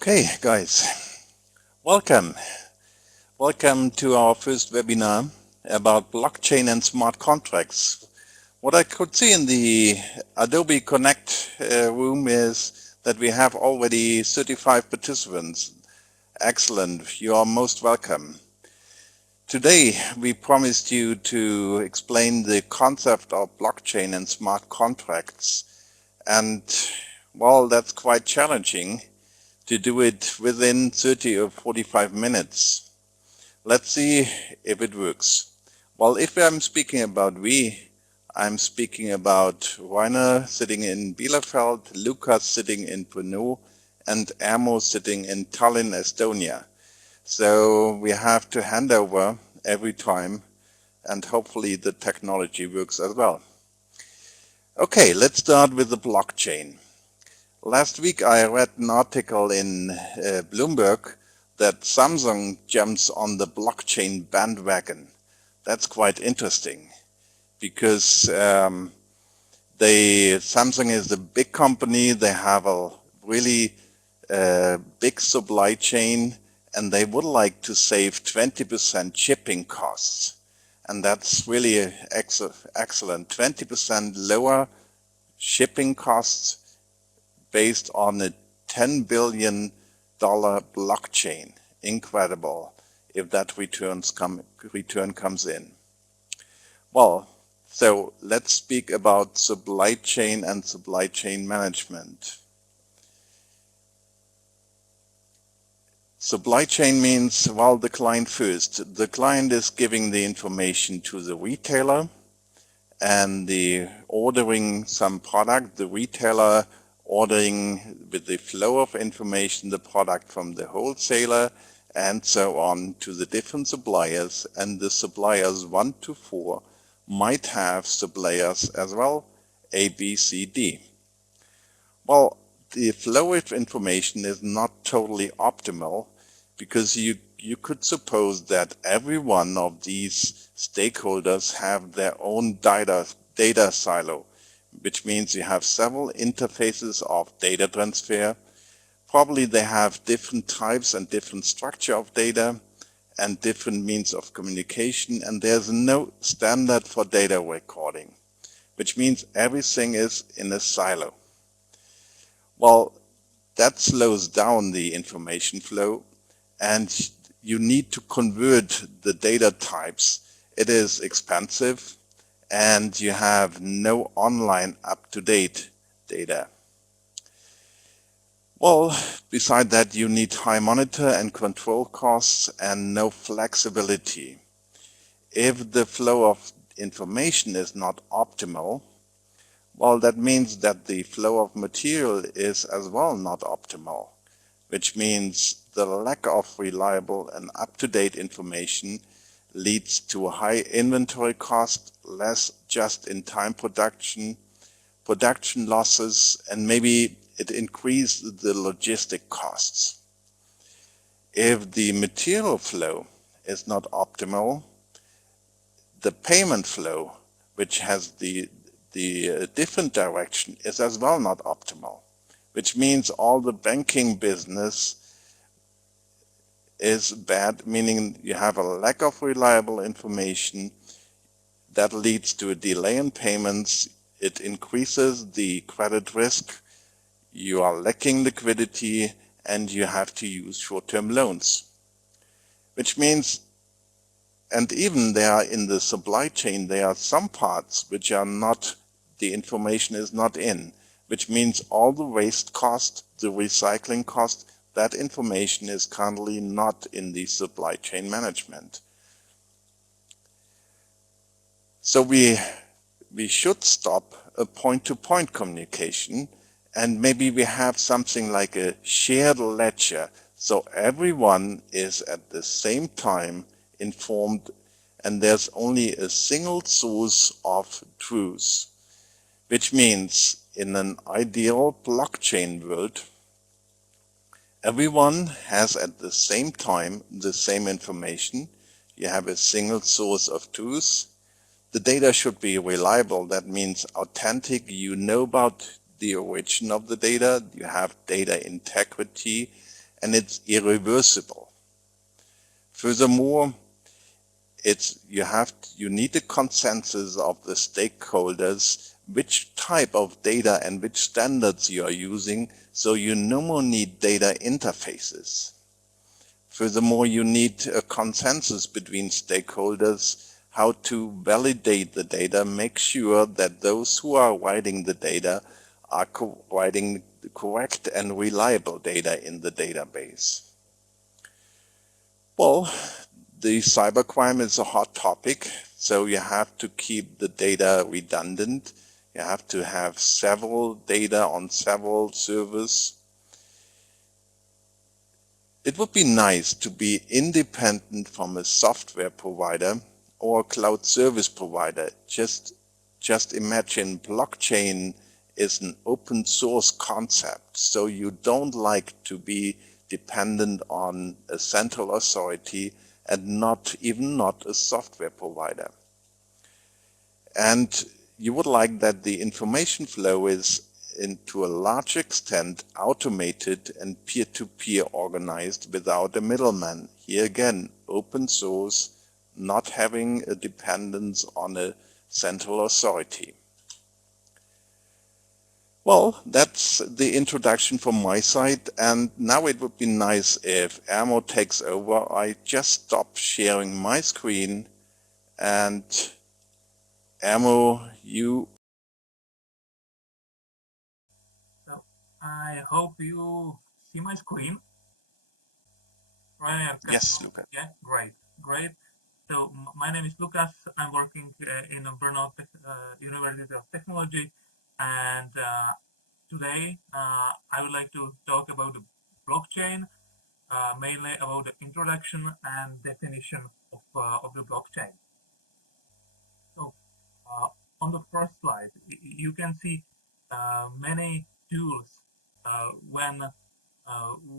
Okay, guys, welcome. Welcome to our first webinar about blockchain and smart contracts. What I could see in the Adobe Connect room is that we have already 35 participants. Excellent, you are most welcome. Today we promised you to explain the concept of blockchain and smart contracts, and well, that's quite challenging to do it within 30 or 45 minutes. Let's see if it works. Well, if I'm speaking about we, I'm speaking about Rainer sitting in Bielefeld, Lukas sitting in Brno, and Ermo sitting in Tallinn, Estonia. So we have to hand over every time, and hopefully the technology works as well. Okay, let's start with the blockchain. Last week I read an article in Bloomberg that Samsung jumps on the blockchain bandwagon. That's quite interesting because Samsung is a big company, they have a really big supply chain, and they would like to save 20% shipping costs. And that's really excellent, 20% lower shipping costs based on a $10 billion blockchain. Incredible if that return comes in. Well, so let's speak about supply chain and supply chain management. Supply chain means, well, the client first. The client is giving the information to the retailer and the ordering some product, the retailer ordering with the flow of information the product from the wholesaler and so on to the different suppliers, and the suppliers 1 to 4 might have suppliers as well, A, B, C, D. Well, the flow of information is not totally optimal because you could suppose that every one of these stakeholders have their own data silo, which means you have several interfaces of data transfer. Probably they have different types and different structure of data and different means of communication, and there's no standard for data recording, which means everything is in a silo. Well, that slows down the information flow, and you need to convert the data types. It is expensive, and you have no online up-to-date data. Well, beside that, you need high monitor and control costs and no flexibility. If the flow of information is not optimal, well, that means that the flow of material is as well not optimal, which means the lack of reliable and up-to-date information leads to a high inventory cost, less just-in-time production losses, and maybe it increases the logistic costs. If the material flow is not optimal, the payment flow, which has the different direction, is as well not optimal, which means all the banking business is bad, meaning you have a lack of reliable information that leads to a delay in payments. It increases the credit risk, you are lacking liquidity, and you have to use short-term loans. Which means, and even there in the supply chain, there are some parts which are not, the information is not in, which means all the waste cost, the recycling cost, that information is currently not in the supply chain management. So we should stop a point-to-point communication, and maybe we have something like a shared ledger, so everyone is at the same time informed, and there's only a single source of truth, which means in an ideal blockchain world, everyone has at the same time the same information. You have a single source of truth. The data should be reliable. That means authentic. You know about the origin of the data. You have data integrity, and it's irreversible. Furthermore, you need a consensus of the stakeholders which type of data and which standards you are using, so you no more need data interfaces. Furthermore, you need a consensus between stakeholders how to validate the data, make sure that those who are writing the data are writing the correct and reliable data in the database. Well, the cybercrime is a hot topic, so you have to keep the data redundant. You have to have several data on several servers. It would be nice to be independent from a software provider or a cloud service provider. Just imagine blockchain is an open source concept, so you don't like to be dependent on a central authority and not a software provider. And you would like that the information flow is to a large extent automated and peer-to-peer organized without a middleman. Here again, open source, not having a dependence on a central authority. Well, that's the introduction from my side, and now it would be nice if Ermo takes over. I just stop sharing my screen, and Ermo, you... So I hope you see my screen. Right? Yes, Lukas. Yeah, great. So my name is Lukas. I'm working in Brno University of Technology, and today I would like to talk about the blockchain, mainly about the introduction and definition of the blockchain. So on the first slide, you can see many tools when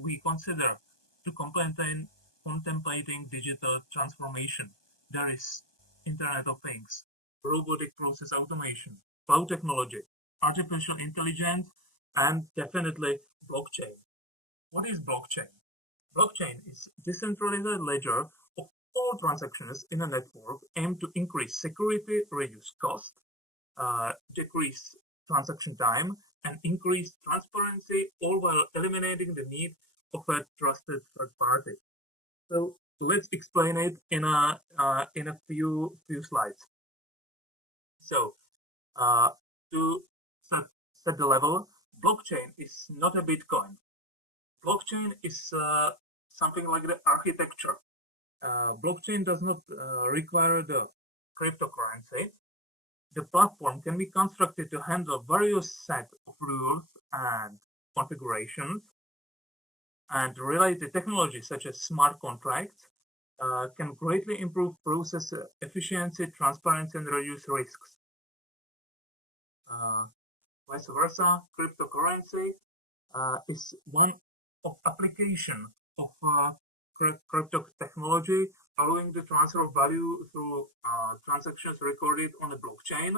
we consider to contemplating digital transformation. There is Internet of Things, robotic process automation, cloud technology, artificial intelligence, and definitely blockchain. What is blockchain? Blockchain is decentralized ledger of all transactions in a network aimed to increase security, reduce cost, decrease transaction time, and increase transparency, all while eliminating the need of a trusted third party. So let's explain it in a few slides. So to set the level, blockchain is not a Bitcoin. Blockchain is something like the architecture. Blockchain does not require the cryptocurrency. The platform can be constructed to handle various set of rules and configurations, and related technologies such as smart contracts can greatly improve process efficiency, transparency, and reduce risks. Vice versa, cryptocurrency is one of application of crypto technology, allowing the transfer of value through transactions recorded on a blockchain.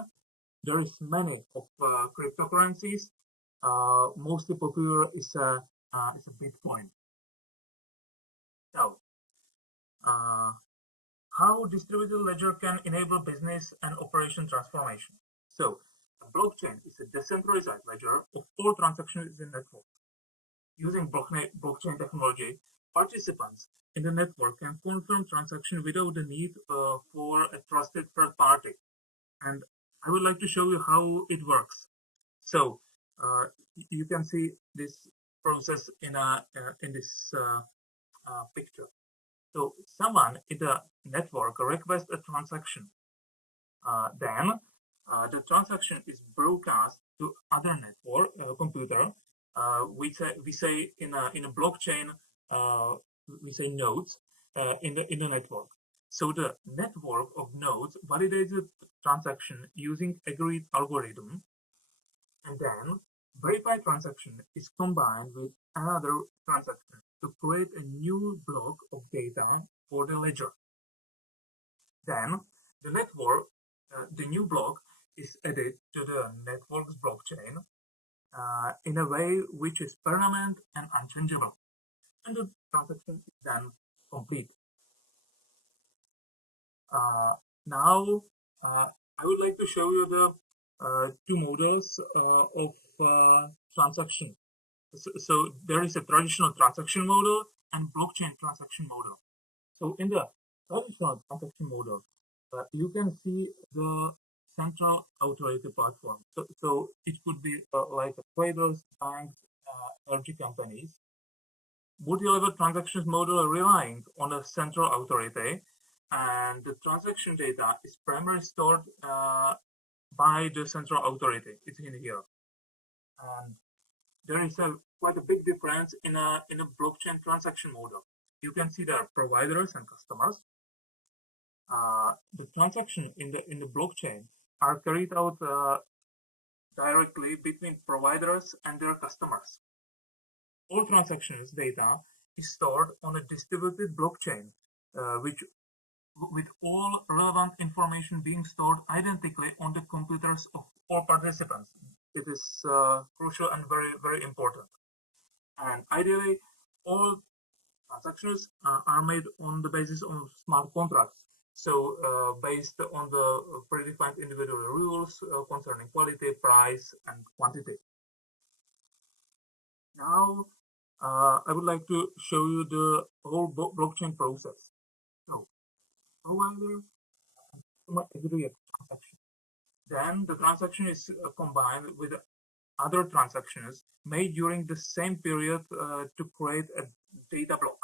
There is many of cryptocurrencies. Mostly popular is a Bitcoin. So, how distributed ledger can enable business and operation transformation? So, a blockchain is a decentralized ledger of all transactions in the network. Using blockchain technology, participants in the network can confirm transactions without the need for a trusted third party. And I would like to show you how it works. So you can see this process in this picture. So someone in the network requests a transaction. Then the transaction is broadcast to other network computer. We say in a blockchain we say nodes in the network. So the network of nodes validates the transaction using agreed algorithm, and then verified transaction is combined with another transaction to create a new block of data for the ledger. Then the network, the new block is added to the network's blockchain in a way which is permanent and unchangeable. and the transaction is then complete. Now, I would like to show you the two models of transaction. So there is a traditional transaction model and blockchain transaction model. So in the traditional transaction model, you can see the central authority platform. So it could be like traders, banks, energy companies. Multi-level transactions model relying on a central authority, and the transaction data is primarily stored by the central authority. It's in here. And there is quite a big difference in a blockchain transaction model. You can see there are providers and customers. The transaction in the blockchain are carried out directly between providers and their customers. All transactions data is stored on a distributed blockchain, which with all relevant information being stored identically on the computers of all participants. It is crucial and very, very important. And ideally, all transactions are made on the basis of smart contracts. So based on the predefined individual rules concerning quality, price, and quantity. Now, I would like to show you the whole blockchain process. So, provider agree a transaction. Then the transaction is combined with other transactions made during the same period to create a data block.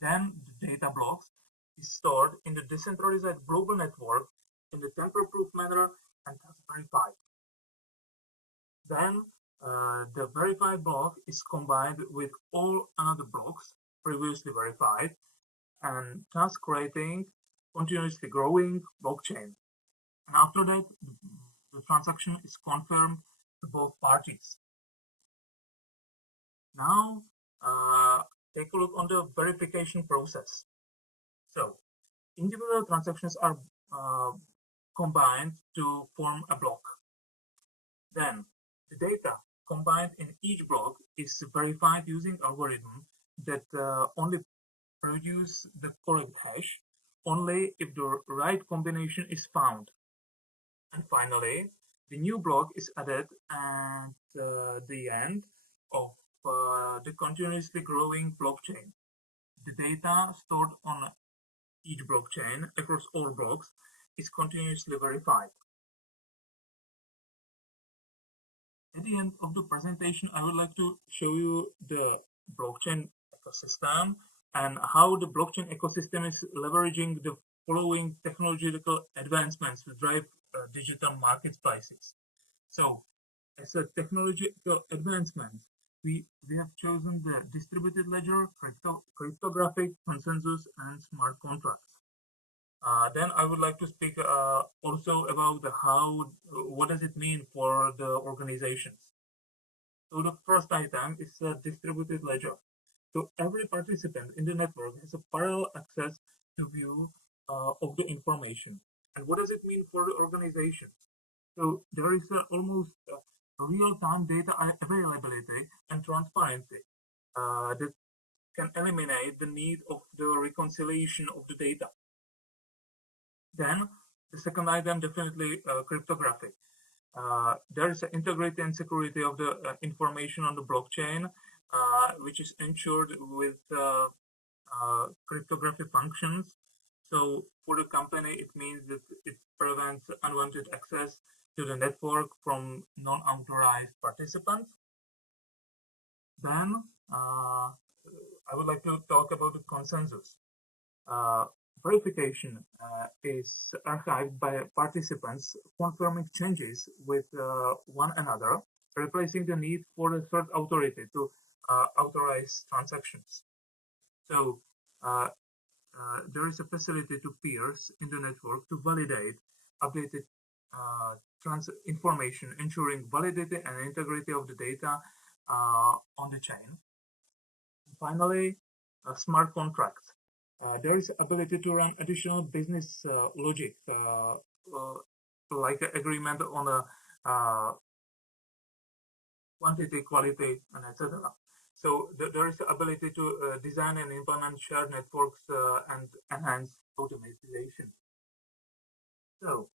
Then the data blocks is stored in the decentralized global network in the tamper-proof manner and thus verified. Then the verified block is combined with all other blocks previously verified and thus creating continuously growing blockchain. And after that, the transaction is confirmed to both parties. Now, take a look on the verification process. So, individual transactions are combined to form a block. Then, the data combined in each block is verified using algorithm that only produce the correct hash only if the right combination is found. And finally, the new block is added at the end of the continuously growing blockchain. The data stored on each blockchain across all blocks is continuously verified. At the end of the presentation, I would like to show you the blockchain ecosystem and how the blockchain ecosystem is leveraging the following technological advancements to drive digital marketplaces. So, as a technological advancement, we have chosen the distributed ledger, cryptographic, consensus, and smart contracts. Then I would like to speak also about what does it mean for the organizations. So the first item is a distributed ledger. So every participant in the network has a parallel access to view of the information. And what does it mean for the organization? So there is almost real-time data availability and transparency that can eliminate the need of the reconciliation of the data. Then the second item, definitely cryptography. There is integrity and security of the information on the blockchain, which is ensured with cryptography functions. So for the company, it means that it prevents unwanted access to the network from non-authorized participants. Then I would like to talk about the consensus. Verification is archived by participants confirming changes with one another, replacing the need for a third authority to authorize transactions. So there is a facility to peers in the network to validate updated information, ensuring validity and integrity of the data on the chain. And finally, smart contracts. There is ability to run additional business logic, like agreement on a quantity, quality, and etc. So there is the ability to design and implement shared networks and enhance automation. So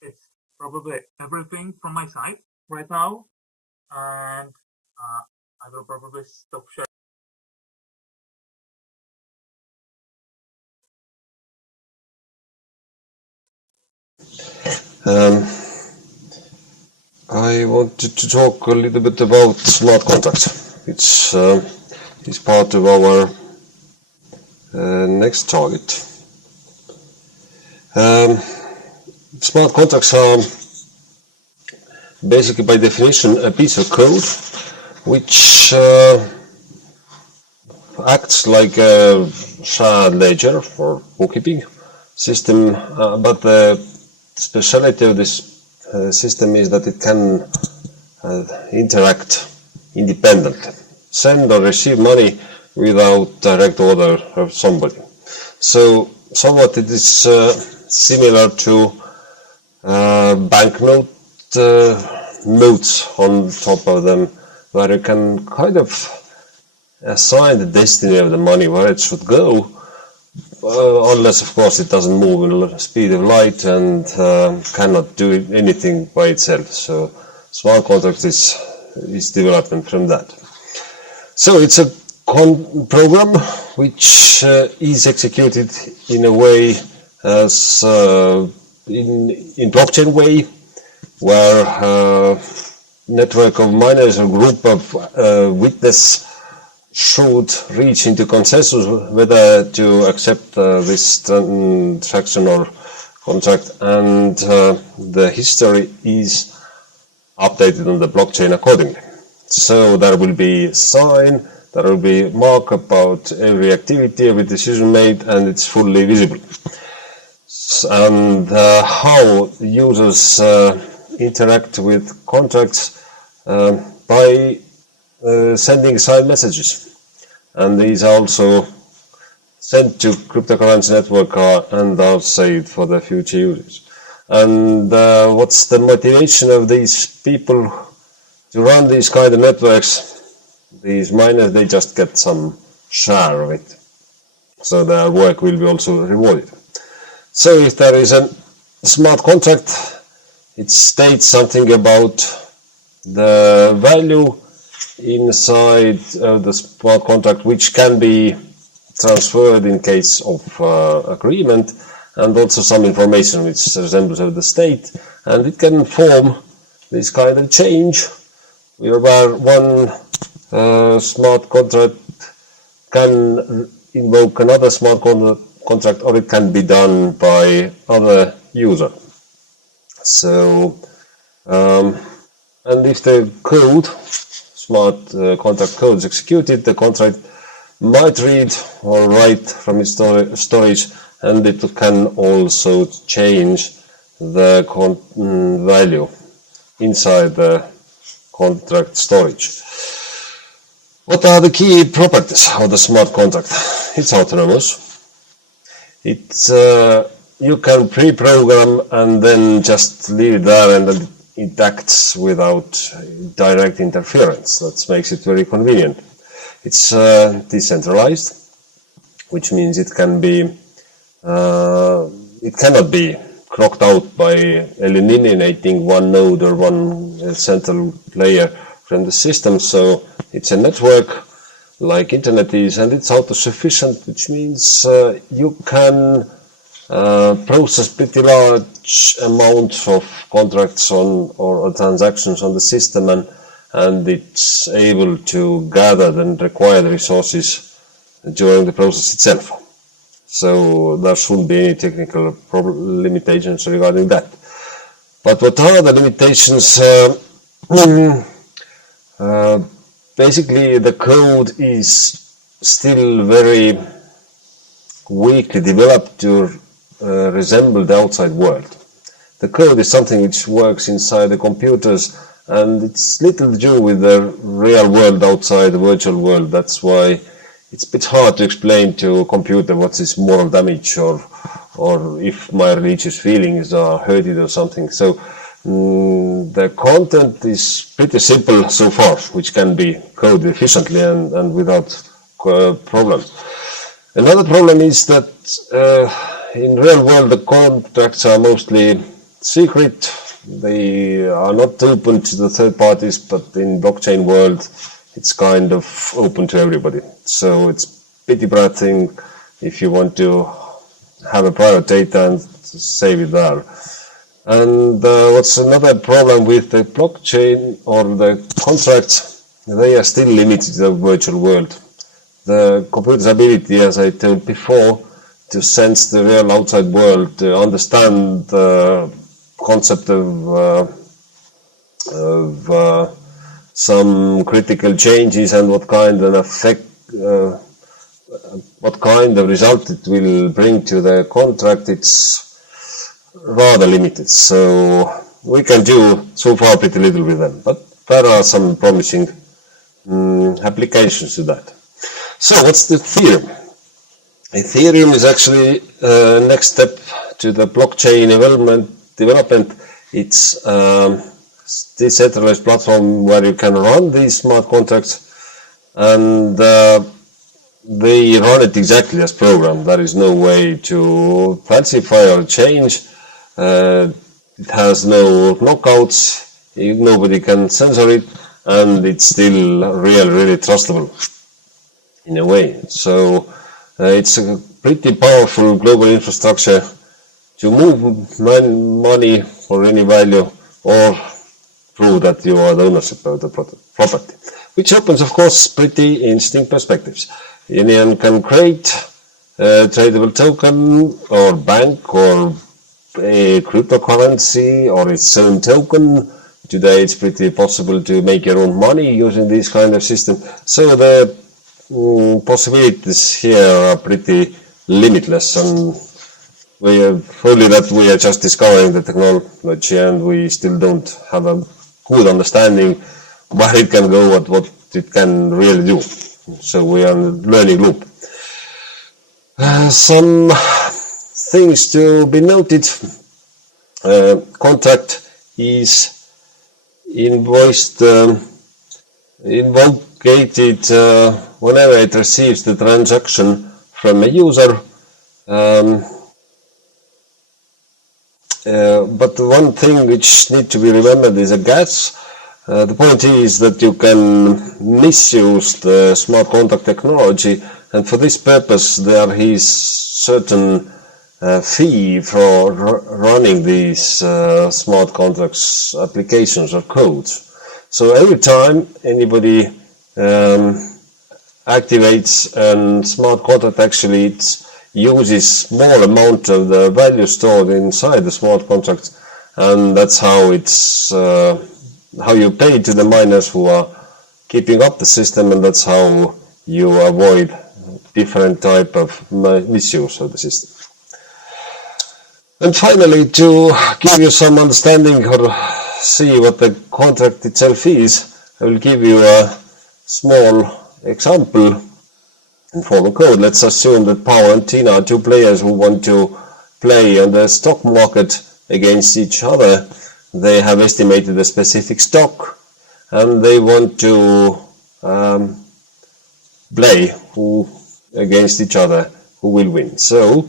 it's probably everything from my side right now, and I will probably stop sharing. I wanted to talk a little bit about smart contracts, which is part of our next target. Smart contracts are basically, by definition, a piece of code which acts like a shared ledger for bookkeeping system, but the speciality of this system is that it can interact independently, send or receive money without direct order of somebody. So somewhat it is similar to banknote notes on top of them, where you can kind of assign the destiny of the money, where it should go, unless of course it doesn't move in the speed of light and cannot do anything by itself. So smart contract is development from that. So it's a program which is executed in a way as in blockchain way, where network of miners or group of witness should reach into consensus whether to accept this transaction or contract, and the history is updated on the blockchain accordingly. So there will be sign, there will be mark about every activity, every decision made, and it's fully visible. And how users interact with contracts by sending signed messages, and these are also sent to cryptocurrency network and are saved for the future users. And what's the motivation of these people to run these kind of networks? These miners, they just get some share of it, so their work will be also rewarded. So if there is a smart contract, it states something about the value inside the smart contract, which can be transferred in case of agreement, and also some information which resembles of the state, and it can form this kind of change where one smart contract can invoke another smart contract, or it can be done by other user. So and if the code, smart contract code is executed, the contract might read or write from its storage, and it can also change the value inside the contract storage. What are the key properties of the smart contract? It's autonomous. It's you can pre-program and then just leave it there, and then it acts without direct interference. That makes it very convenient. It's decentralized, which means it can be it cannot be clocked out by eliminating one node or one central layer from the system. So it's a network like internet is, and it's auto-sufficient, which means you can process pretty large amounts of contracts or transactions on the system, and it's able to gather the required resources during the process itself. So there shouldn't be any technical limitations regarding that. But what are the limitations? Basically, the code is still very weakly developed to resemble the outside world. The code is something which works inside the computers, and it's little to do with the real world outside the virtual world. That's why it's a bit hard to explain to a computer what is moral damage, or if my religious feelings are hurted or something. So The content is pretty simple so far, which can be coded efficiently and without problem. Another problem is that in real world the contracts are mostly secret. They are not open to the third parties, but in blockchain world it's kind of open to everybody. So it's pretty bad thing if you want to have a private data and save it there. And what's another problem with the blockchain or the contracts, they are still limited to the virtual world. The computer's ability, as I told before, to sense the real outside world, to understand the concept of some critical changes and what kind of effect, what kind of result it will bring to the contract, it's rather limited. So we can do so far pretty little with them, but there are some promising applications to that. So what's the Ethereum? Ethereum is actually next step to the blockchain development. It's decentralized platform where you can run these smart contracts, and they run it exactly as programmed. There is no way to falsify or change. It has no knockouts, nobody can censor it, and it's still really trustable in a way. So it's a pretty powerful global infrastructure to move money for any value or prove that you are the ownership of the property, which opens, of course, pretty interesting perspectives. Anyone can create a tradable token or bank or a cryptocurrency or its own token. Today it's pretty possible to make your own money using this kind of system. So the possibilities here are pretty limitless, and we are only that we are just discovering the technology and we still don't have a good understanding where it can go, what it can really do. So we are in a learning loop. Some things to be noted. Contract is invoked whenever it receives the transaction from a user. But one thing which needs to be remembered is a gas. The point is that you can misuse the smart contract technology, and for this purpose there is certain fee for running these smart contracts applications or codes. So every time anybody activates a smart contract, actually it uses small amount of the value stored inside the smart contract, and that's how it's how you pay to the miners who are keeping up the system, and that's how you avoid different type of misuse of the system. And finally, to give you some understanding or see what the contract itself is, I will give you a small example in formal code. Let's assume that Paul and Tina are two players who want to play on the stock market against each other. They have estimated a specific stock and they want to play against each other who will win. So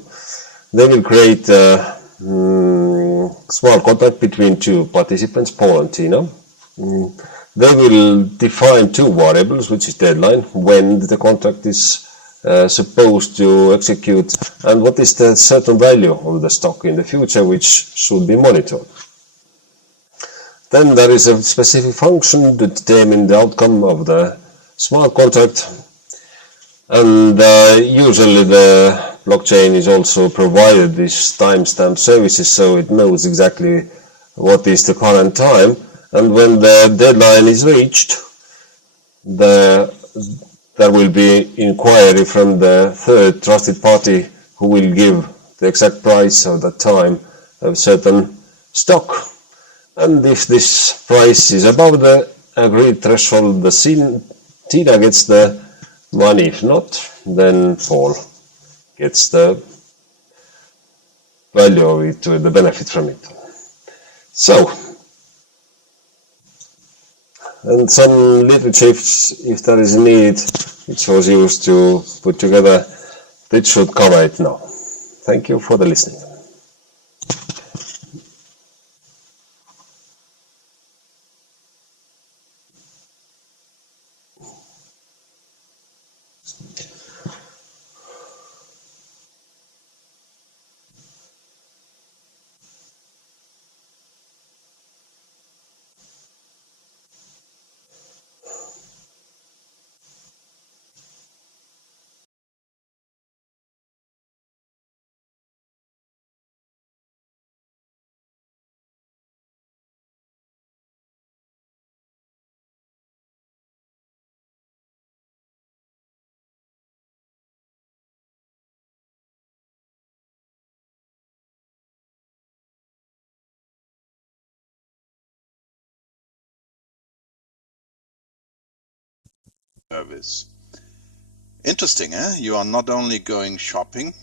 they will create a small contract between two participants, Paul and Tina. They will define two variables, which is deadline, when the contract is supposed to execute, and what is the certain value of the stock in the future, which should be monitored. Then there is a specific function to determine the outcome of the smart contract, and usually the blockchain is also provided these timestamp services, so it knows exactly what is the current time, and when the deadline is reached, there will be inquiry from the third trusted party who will give the exact price of that time of certain stock. And if this price is above the agreed threshold, the Tina gets the money. If not, then Paul gets the value of it, the benefit from it. So and some little shifts if there is a need, which was used to put together. That should cover it now. Thank you for the listening. Service. Interesting, eh? You are not only going shopping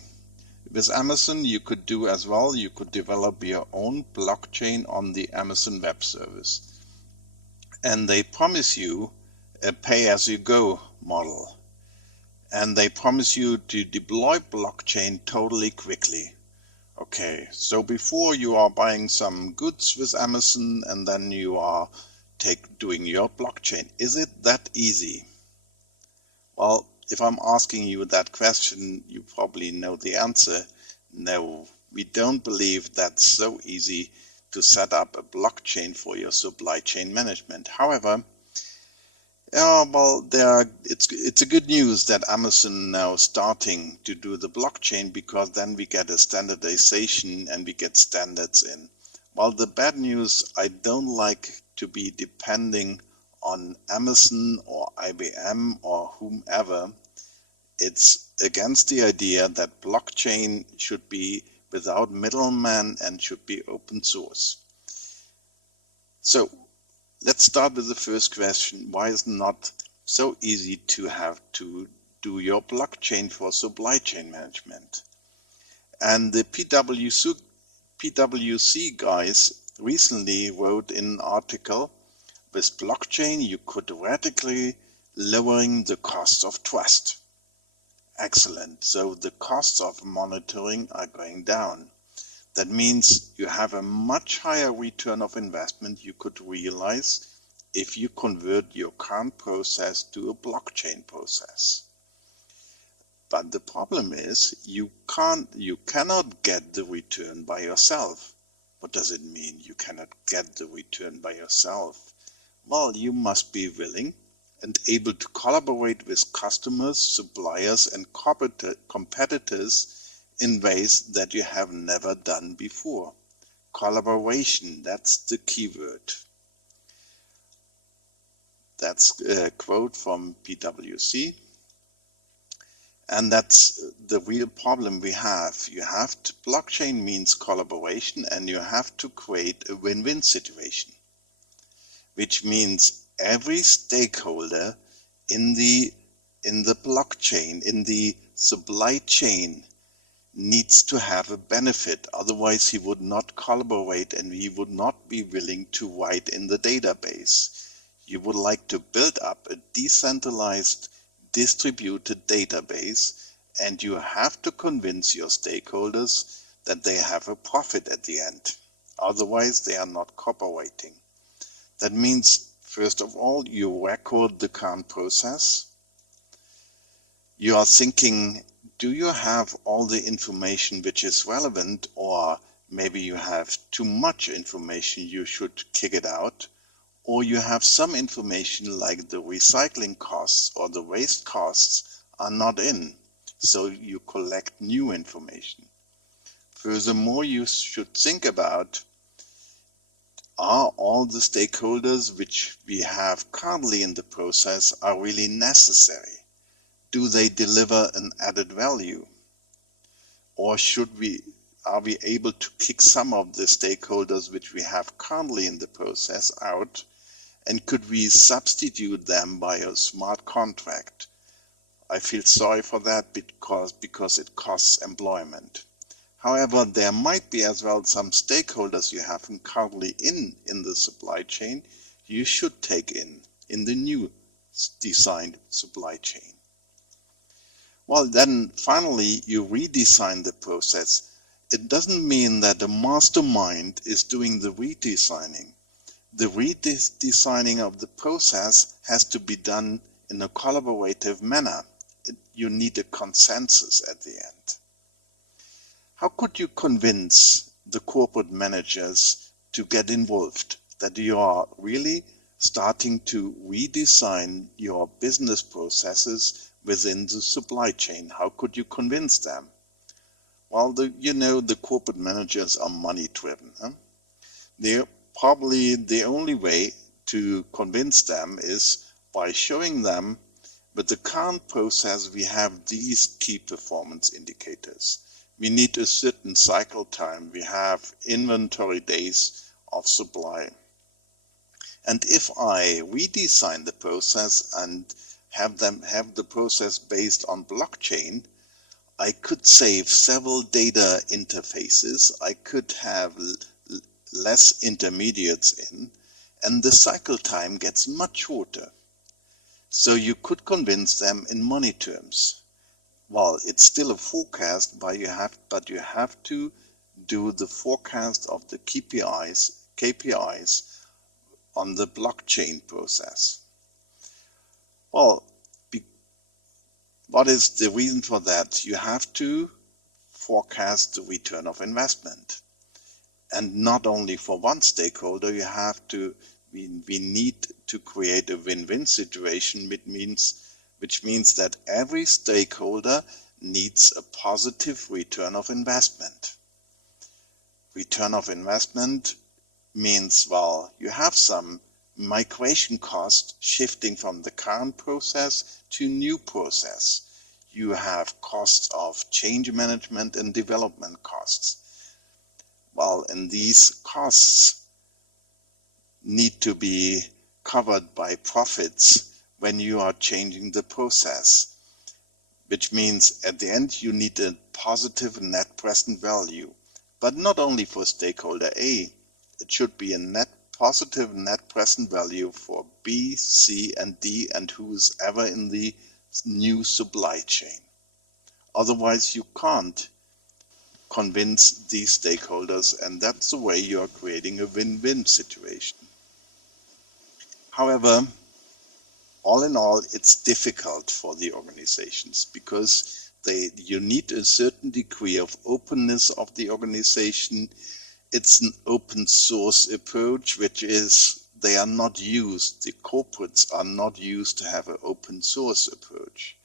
with Amazon, you could do as well, you could develop your own blockchain on the Amazon Web Service. And they promise you a pay-as-you-go model. And they promise you to deploy blockchain totally quickly. Okay, so before you are buying some goods with Amazon and then you are doing your blockchain, is it that easy? Well, if I'm asking you that question, you probably know the answer. No, we don't believe that's so easy to set up a blockchain for your supply chain management. However, it's a good news that Amazon now starting to do the blockchain, because then we get a standardization and we get standards in. While the bad news, I don't like to be depending on Amazon or IBM or whomever. It's against the idea that blockchain should be without middleman and should be open source. So let's start with the first question. Why is it not so easy to have to do your blockchain for supply chain management? And the PwC guys recently wrote in an article, with blockchain you could radically lowering the cost of trust. Excellent. So the costs of monitoring are going down. That means you have a much higher return of investment you could realize if you convert your current process to a blockchain process. But the problem is you cannot get the return by yourself. What does it mean you cannot get the return by yourself? Well, you must be willing and able to collaborate with customers, suppliers, and competitors in ways that you have never done before. Collaboration, that's the key word. That's a quote from PwC. And that's the real problem we have. Blockchain means collaboration, and you have to create a win-win situation, which means every stakeholder in the blockchain, in the supply chain, needs to have a benefit. Otherwise he would not collaborate and he would not be willing to write in the database. You would like to build up a decentralized, distributed database, and you have to convince your stakeholders that they have a profit at the end. Otherwise they are not cooperating. That means, first of all, you record the current process. You are thinking, do you have all the information which is relevant, or maybe you have too much information, you should kick it out, or you have some information like the recycling costs or the waste costs are not in, so you collect new information. Furthermore, you should think about, are all the stakeholders which we have currently in the process are really necessary? Do they deliver an added value? Or are we able to kick some of the stakeholders which we have currently in the process out, and could we substitute them by a smart contract? I feel sorry for that because it costs employment. However, there might be as well some stakeholders you have currently in the supply chain you should take in. in the new designed supply chain. Well, then finally you redesign the process. It doesn't mean that the mastermind is doing the redesigning. The redesigning of the process has to be done in a collaborative manner. You need a consensus at the end. How could you convince the corporate managers to get involved, that you are really starting to redesign your business processes within the supply chain? How could you convince them? Well, the corporate managers are money driven. They're probably the only way to convince them is by showing them with the current process we have these key performance indicators. We need a certain cycle time. We have inventory days of supply. And if I redesign the process and have the process based on blockchain, I could save several data interfaces. I could have less intermediates in, and the cycle time gets much shorter. So you could convince them in money terms. Well, it's still a forecast, but you have to do the forecast of the KPIs on the blockchain process. Well, what is the reason for that? You have to forecast the return of investment. And not only for one stakeholder, we need to create a win-win situation, which means that every stakeholder needs a positive return of investment. Return of investment means, well, you have some migration cost shifting from the current process to new process. You have costs of change management and development costs. Well, and these costs need to be covered by profits when you are changing the process, which means at the end you need a positive net present value, but not only for stakeholder A. It should be a positive net present value for B, C, and D, and who is ever in the new supply chain. Otherwise, you can't convince these stakeholders, and that's the way you are creating a win-win situation. However, all in all, it's difficult for the organizations because you need a certain degree of openness of the organization. It's an open source approach, which is they are not used, the corporates are not used to have an open source approach.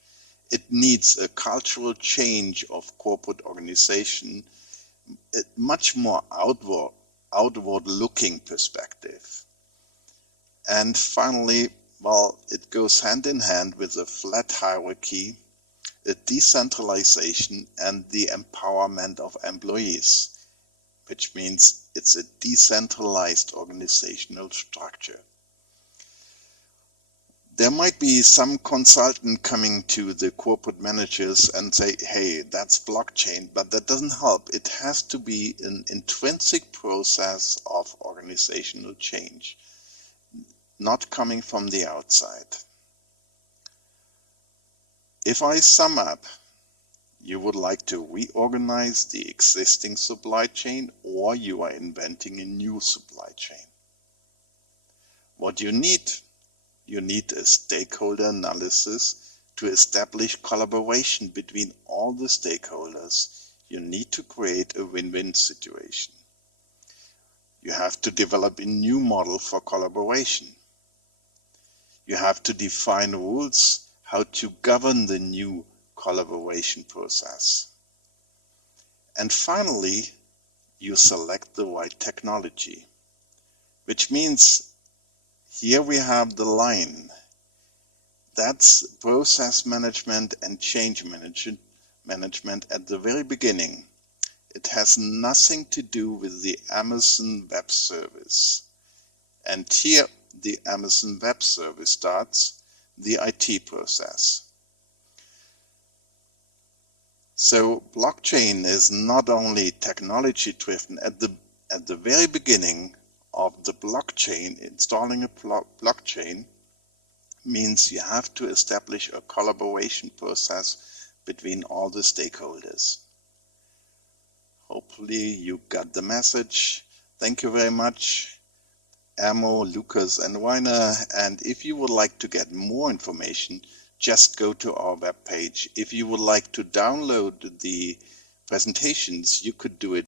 It needs a cultural change of corporate organization, a much more outward looking perspective. And finally, well, it goes hand in hand with a flat hierarchy, a decentralization, and the empowerment of employees, which means it's a decentralized organizational structure. There might be some consultant coming to the corporate managers and say, hey, that's blockchain, but that doesn't help. It has to be an intrinsic process of organizational change, not coming from the outside. If I sum up, you would like to reorganize the existing supply chain, or you are inventing a new supply chain. What you need a stakeholder analysis to establish collaboration between all the stakeholders. You need to create a win-win situation. You have to develop a new model for collaboration. You have to define rules how to govern the new collaboration process. And finally, you select the right technology, which means here we have the line. That's process management and change management at the very beginning. It has nothing to do with the Amazon Web Service. And here the Amazon Web Service starts the IT process. So blockchain is not only technology driven. At the very beginning of the blockchain, installing a blockchain, means you have to establish a collaboration process between all the stakeholders. Hopefully you got the message. Thank you very much, Ermo, Lukas and Rainer. And if you would like to get more information, just go to our webpage. If you would like to download the presentations, you could do it